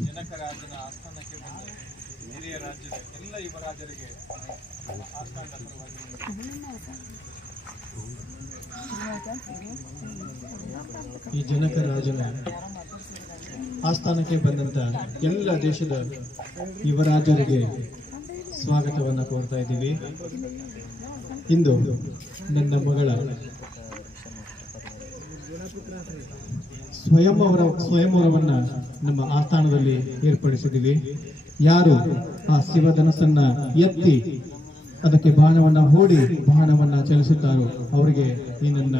ಜನಕರಾಜನ ಆಸ್ಥಾನಕ್ಕೆ ಬಂದ ಹಿರಿಯ ರಾಜ್ಯದ ಎಲ್ಲ ಯುವರಾಜರಿಗೆ ಆಸ್ಥಾನದ ಪರವಾಗಿ ಈ ಜನಕ ರಾಜನ ಆಸ್ಥಾನಕ್ಕೆ ಬಂದಂತ ಎಲ್ಲ ದೇಶದ ಯುವರಾಜರಿಗೆ ಸ್ವಾಗತವನ್ನು ಕೋರ್ತಾ ಇದ್ದೀವಿ. ಇಂದು ನನ್ನ ಮಗಳ ಸ್ವಯಂವರ ಸ್ವಯಂವರವನ್ನ ನಮ್ಮ ಆಸ್ಥಾನದಲ್ಲಿ ಏರ್ಪಡಿಸಿದ್ದೀವಿ. ಯಾರು ಆ ಶಿವಧನಸ್ಸನ್ನ ಎತ್ತಿ ಅದಕ್ಕೆ ಬಾಣವನ್ನ ಹೂಡಿ ಬಾಣವನ್ನ ಚಲಿಸುತ್ತಾರೋ ಅವರಿಗೆ ಈ ನನ್ನ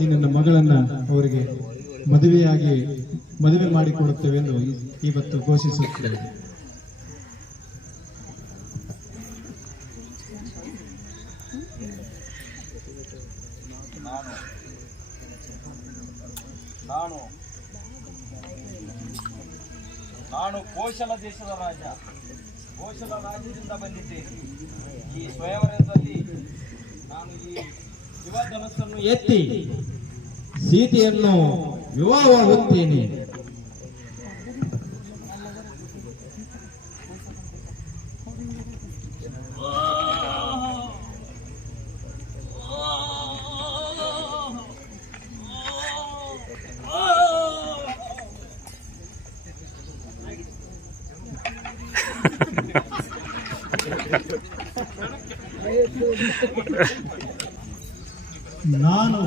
ಈ ನನ್ನ ಮಗಳನ್ನ ಅವರಿಗೆ ಮದುವೆಯಾಗಿ ಮದುವೆ ಮಾಡಿಕೊಡುತ್ತೇವೆ ಎಂದು ಇವತ್ತು ಘೋಷಿಸುತ್ತೇವೆ. ನಾನು ನಾನು ಕೋಶಲ ದೇಶದ ರಾಜ. ಕೋಶಲ ರಾಜ್ಯದಿಂದ ಬಂದಿದ್ದೇನೆ. ಈ ಸ್ವಯಂವರದಲ್ಲಿ ನಾನು ಈ ಯುವಧನಸ್ಸನ್ನು ಎತ್ತಿ ಸೀತೆಯನ್ನು ವಿವಾಹವಾಗುತ್ತೇನೆ ನಾನು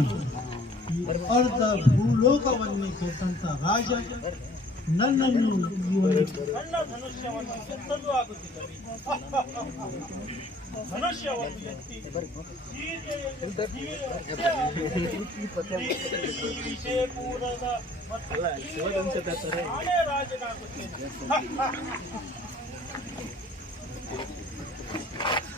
ಅರ್ಧ ಭೂಲೋಕವನ್ನು ಕೆಟ್ಟಂತ ರಾಜ ನನ್ನನ್ನು ರಾಜನಾಗುತ್ತೇನೆ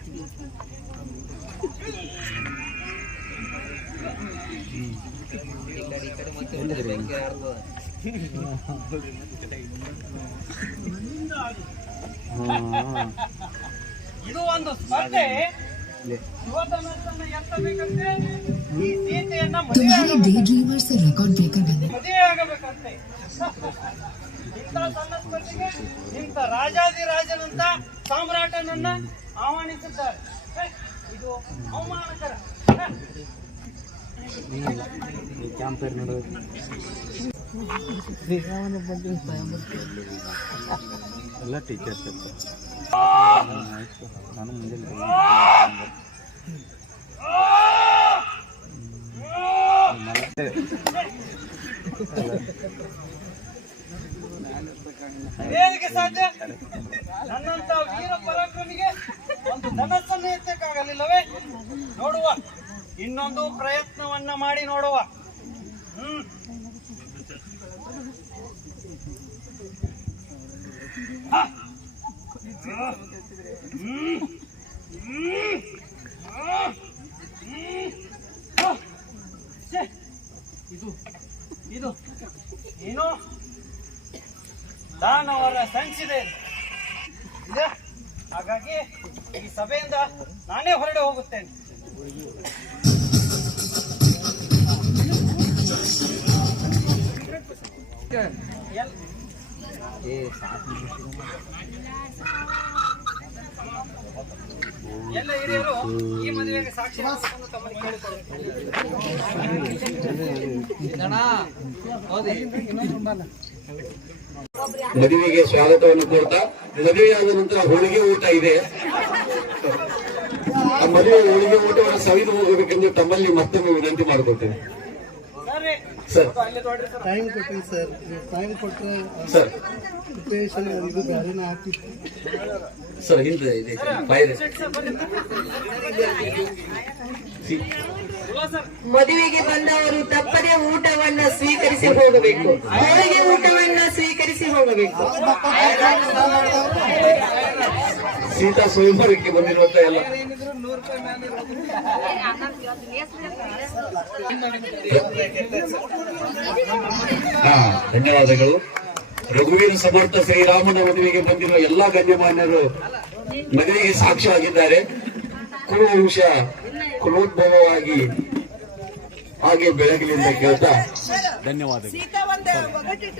ಸಣ್ಣ ಧನುಷ್ಯ ನಿಂದ ಎತ್ತಲು ಆಗುವುದಿಲ್ಲವೇ ಇದು ಒಂದು ಸ್ಪರ್ಧೆ ಯುವಧನಸ್ಸನ್ನು ಎತ್ತಬೇಕಂತೆ ಈ ಸೀತೆಯನ್ನ ಮದುವೆ तुम्हारे डे ड्रीमर से रिकॉर्ड ब्रेकर बने ಮದುವೆ ಆಗಬೇಕಂತೆ ಇಂಥ ಸಣ್ಣ ಸ್ಪರ್ಧೆಗೆ ಇಂಥ ರಾಜಾದಿರಾಜನಂತ ಸಾಮ್ರಾಟನನ್ನ ಆಹ್ವಾನಿಸಿದ್ದಾರೆ. ಇದು ಅವಮಾನಕರ. ಹೇ. ಎಲ್ಲ ಟೀಚರ್ಸ್ ಇರ್ತಾರೆ. ನಾನು ಮುಂದೆ ಸಾಧ್ಯ? ನನ್ನಂತ ವೀರ ಪರಾಕ್ರಮಿಗೆ ಒಂದು ಧನಸ್ಸನ್ನು ಎತ್ತಕ್ಕಾಗಲಿಲ್ಲವೇ ನೋಡುವ ಇನ್ನೊಂದು ಪ್ರಯತ್ನವನ್ನ ಮಾಡಿ ನೋಡುವ ಹ್ಮ್. ಇದು ಇದು ಏನು ದಾನವರ ಸಂಚಿದೆ ಇದೆ ಹಾಗಾಗಿ ಈ ಸಭೆಯಿಂದ ನಾನೇ ಹೊರಡೆ ಹೋಗುತ್ತೇನೆ. ಎಲ್- ಎಲ್ಲ ಹಿರಿಯರು ಈ ಮದುವೆಗೆ ಸಾಕ್ಷಿ ತಮ್ಮಲ್ಲಿ ಕೇಳಿಕೊಳ್ಳುತ್ತೇನೆ ಮದುವೆಗೆ ಸ್ವಾಗತವನ್ನು ಕೋರ್ತಾ ಮದುವೆಯಾದ ನಂತರ ಹೋಳಿಗೆ ಊಟ ಇದೆ. ಆ ಮದುವೆ ಹೋಳಿಗೆ ಊಟವನ್ನು ಸವಿದು ಹೋಗಬೇಕೆಂದು ತಮ್ಮಲ್ಲಿ ಮತ್ತೊಮ್ಮೆ ವಿನಂತಿ ಮಾಡಿಕೊಳ್ತೇನೆ. ಸರಿ. ಸರ್. ಅಲ್ಲಿ ಸರ್. ಟೈಮ್ ಕೊಟ್ಟಿ ಸರ್ ಟೈಮ್ ಕೊಟ್ಟರೆ ಸರ್ ಇದು. ಇದೆ ಫೈರ್. ಮದುವೆಗೆ ಬಂದವರು ತಪ್ಪದೇ ಊಟವನ್ನ ಸ್ವೀಕರಿಸಿ ಹೋಗಬೇಕು. ಹೋಳಿಗೆ ಊಟವನ್ನ ಸೀತಾ ಸ್ವಯಂವರಕ್ಕೆ ಬಂದಿರುವಂತ ಎಲ್ಲ. ಧನ್ಯವಾದಗಳು. ರಘುವೀರ ಸಮರ್ಥ ಶ್ರೀರಾಮನ ಮದುವೆಗೆ ಬಂದಿರುವ ಎಲ್ಲಾ ಗಣ್ಯಮಾನ್ಯರು ಮದುವೆಗೆ ಸಾಕ್ಷಿಯಾಗಿದ್ದಾರೆ. ಕುಲವಂಶ ಕುಲೋದ್ಭವವಾಗಿ ಹಾಗೆ ಬೆಳಗಿನಿಂದ ಕೇಳ್ತಾ ಧನ್ಯವಾದಗಳು